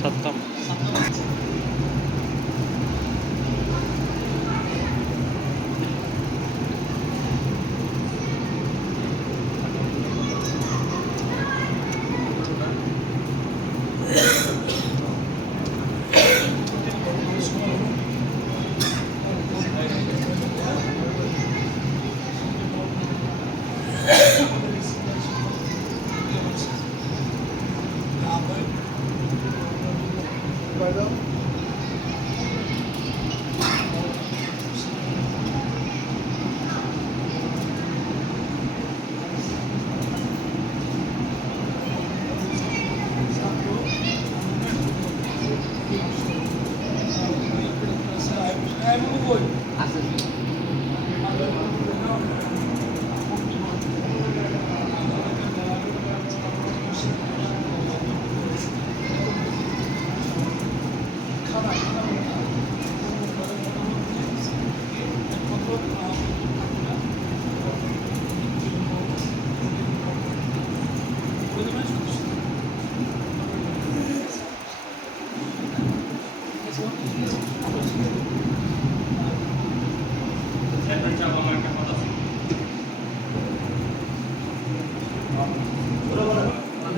সাতটা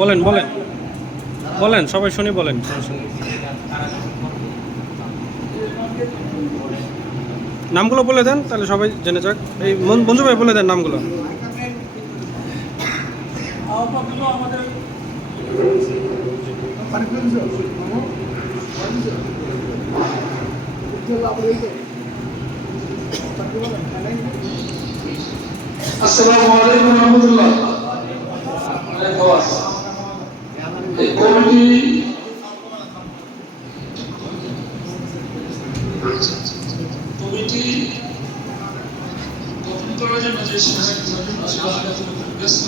বলেন বলেন বলেন সবাই শুনি বলেন। নামগুলো বলে দেন তাহলে সবাই জেনে যাক। এই মঞ্জু ভাই বলে দেন নামগুলো। আসসালামু আলাইকুম ওয়া রাহমাতুল্লাহ। এই কমিটি গঠন করার জন্য যে ব্যস্ত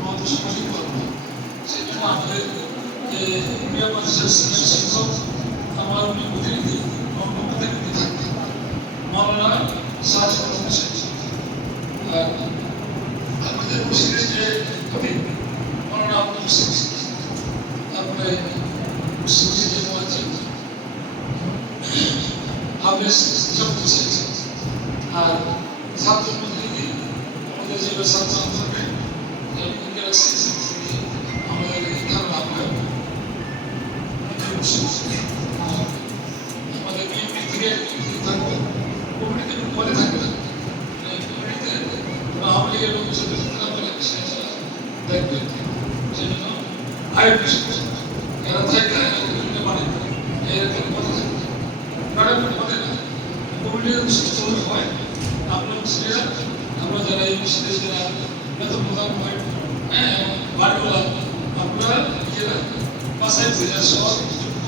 আমাদের সামাজিক কর্ম, সেজন্য আমাদের প্রিয় মানুষের শিক্ষক আমার উনি প্রতিনিধি মাওলানা সাজিদ হোসেন, আর আমাদের মুসলিম যে কবি মাওলানা আব্দুল হোসেন, তারপরে মুসলিম যে মুয়াজ্জিন হাফেজ জব্বর হোসেন, আর ছাত্র প্রতিনিধি আমাদের যে ছাত্র থাকবে আমাদের ধারণা আপনার আমাদের বিএনপি থেকে থাকবে, কমিটিতে পরে থাকবে না, কমিটিতে আওয়ামী লীগের লোক হিসেবে দেখবে, সেজন্য আয়োগ এরা থাকবে মানে এরকম কথা থাকবে কারণ পদে না কমিটির সুস্থ হয়। আপনার মুসলিরা আমরা যারা এই মুসলিম যারা এত প্রধান হয়, হ্যাঁ বাড়িওয়ালা আপনারা নিজেরা বাসায় যারা সব যোগ্য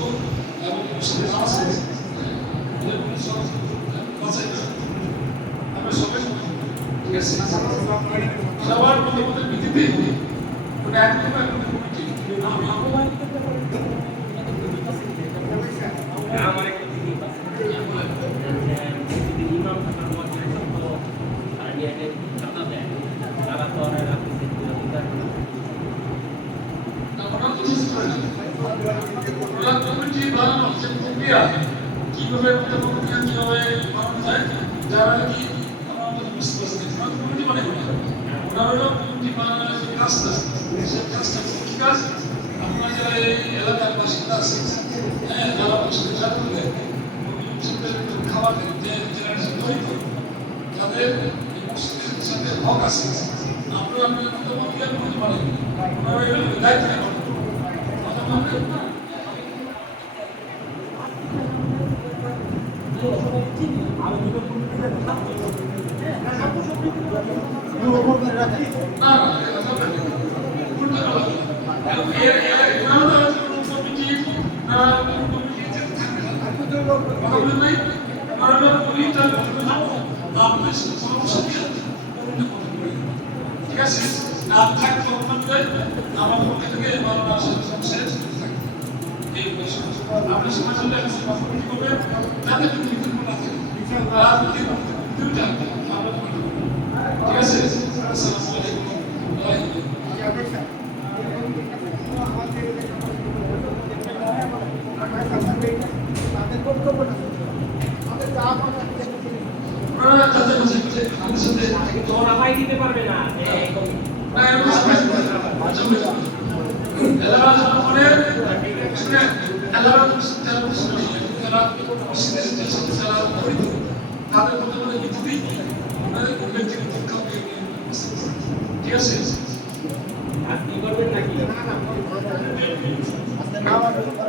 এবং মুসলিম আছে আমরা সবাই ঠিক আছে সবার মতামতের ভিত্তিতে ওটা একদম কমিটি কমিটি বানানোর যে প্রক্রিয়া কিভাবে কিভাবে বানানো যায় যারা নাকি আমাদের বুঝতে পারছে কমিটি মানে ওরা হলো কমিটি বানানোর যে কাজটা সেই কাজটা কি কাজ আপনারা যারা এই এলাকার বাসিন্দা আছে হ্যাঁ যারা বছর যাত্রী খাবার জেনারেশন তৈরি করে তাদের মসজিদের সাথে হক আছে আপনারা মতামত জ্ঞান করতে পারেন আপনারা এর দায়িত্ব নেবেন কথা বলবেন না ঠিক আছে না থাকলে আমার পক্ষে থেকে আপনার সমাজ করবে যাতে ঠিক আছে দিতে পারবে না ঠিক আছে আর কি করবেন নাকি না